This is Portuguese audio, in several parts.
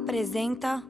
apresenta...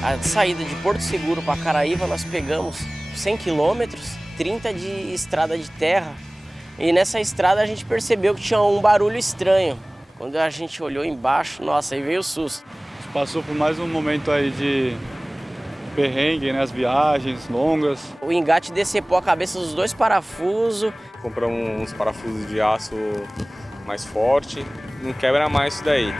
A saída de Porto Seguro para Caraíva nós pegamos 100 quilômetros, 30 de estrada de terra. E nessa estrada a gente percebeu que tinha um barulho estranho. Quando a gente olhou embaixo, nossa, aí veio o susto. A gente passou por mais um momento aí de perrengue, né? As viagens longas. O engate decepou a cabeça dos dois parafusos. Compramos uns parafusos de aço mais forte, não quebra mais isso daí.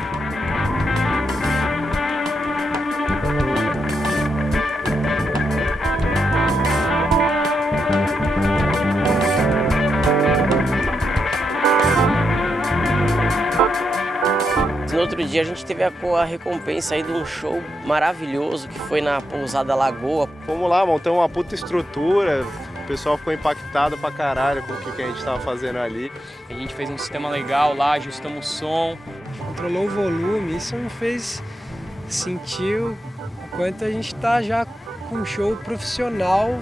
No outro dia a gente teve a recompensa aí de um show maravilhoso que foi na Pousada Lagoa. Fomos lá, montamos uma puta estrutura, o pessoal ficou impactado pra caralho com o que a gente tava fazendo ali. A gente fez um sistema legal lá, ajustamos o som. Controlou o volume, isso me fez sentir o quanto a gente tá já com um show profissional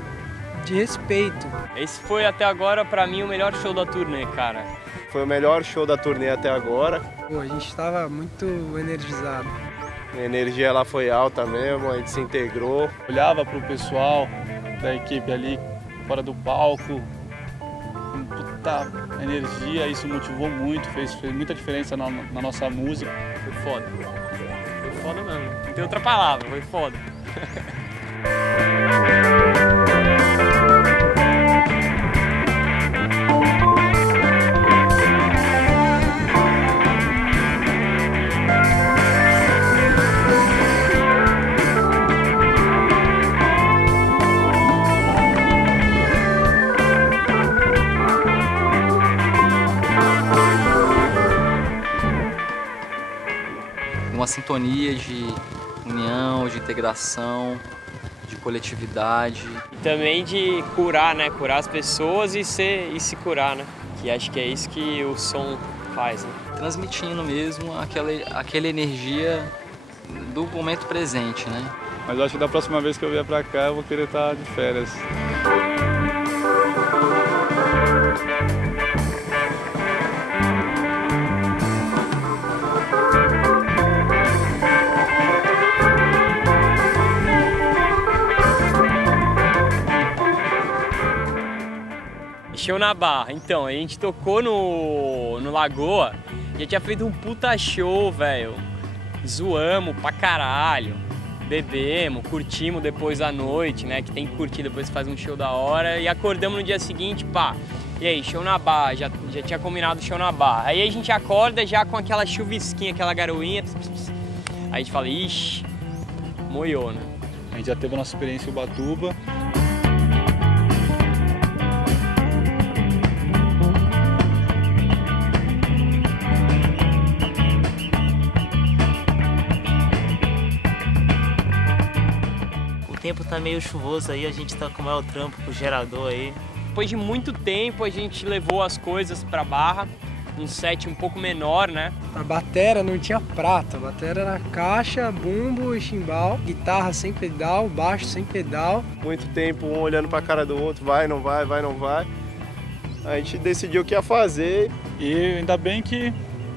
de respeito. Esse foi até agora pra mim o melhor show da turnê, cara. Foi o melhor show da turnê até agora. Pô, a gente estava muito energizado. A energia lá foi alta mesmo, a gente se integrou. Olhava para o pessoal da equipe ali fora do palco, com puta energia, isso motivou muito, fez muita diferença na nossa música. Foi foda. Foi foda mesmo. Não tem outra palavra, foi foda. Uma sintonia de união, de integração, de coletividade. E também de curar, né? Curar as pessoas e se curar, né? Que acho que é isso que o som faz, né? Transmitindo mesmo aquela energia do momento presente, né? Mas eu acho que da próxima vez que eu vier pra cá eu vou querer estar de férias. Show na Barra. Então, a gente tocou no Lagoa, já tinha feito um puta show, velho. Zoamos pra caralho, bebemos, curtimos depois da noite, né? Que tem que curtir depois que faz um show da hora. E acordamos no dia seguinte, pá. E aí, show na Barra, já tinha combinado show na Barra. Aí a gente acorda já com aquela chuvisquinha, aquela garoinha. Aí a gente fala, ixi, moiou, né? A gente já teve a nossa experiência em Ubatuba. O tempo tá meio chuvoso aí, a gente tá com o trampo com o gerador aí. Depois de muito tempo a gente levou as coisas pra Barra, num set um pouco menor, né? A batera não tinha prata, a batera era caixa, bumbo e chimbal, guitarra sem pedal, baixo sem pedal. Muito tempo um olhando pra cara do outro, vai, não vai, vai, não vai. A gente decidiu o que ia fazer. E ainda bem que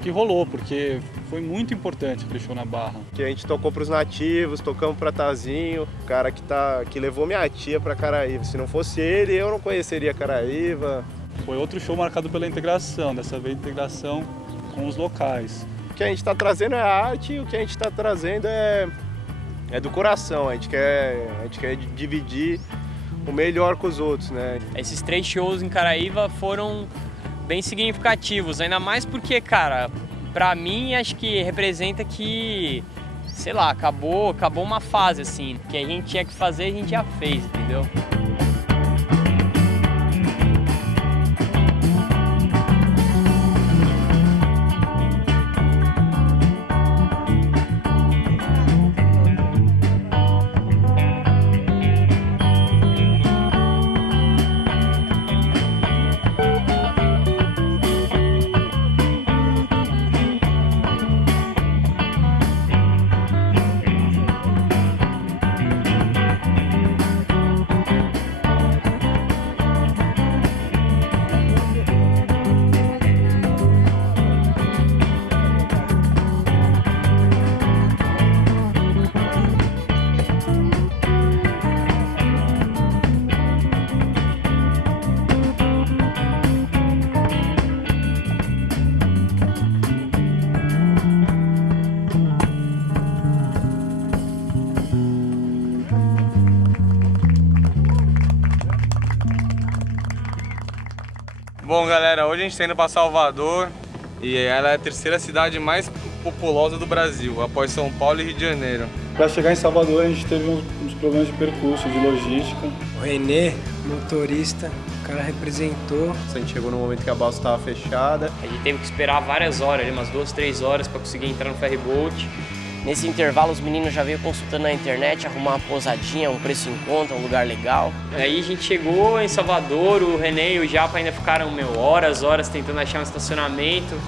rolou, porque foi muito importante aquele show na Barra. Que a gente tocou pros nativos, tocamos pra Tazinho, o cara que levou minha tia pra Caraíva. Se não fosse ele, eu não conheceria Caraíva. Foi outro show marcado pela integração, dessa vez integração com os locais. O que a gente está trazendo é arte e o que a gente está trazendo é do coração. A gente quer dividir o melhor com os outros, né? Esses 3 shows em Caraíva foram bem significativos, ainda mais porque, cara, pra mim, acho que representa que, sei lá, acabou uma fase, assim, que a gente tinha que fazer, a gente já fez, entendeu? Bom, galera, hoje a gente está indo para Salvador e ela é a terceira cidade mais populosa do Brasil, após São Paulo e Rio de Janeiro. Para chegar em Salvador, a gente teve uns problemas de percurso, de logística. O Renê, motorista, o cara representou. A gente chegou no momento que a balsa estava fechada. A gente teve que esperar várias horas, umas 2, 3 horas para conseguir entrar no ferryboat. Nesse intervalo, os meninos já veio consultando na internet, arrumar uma pousadinha, um preço em conta, um lugar legal. Aí a gente chegou em Salvador, o René e o Japa ainda ficaram horas tentando achar um estacionamento.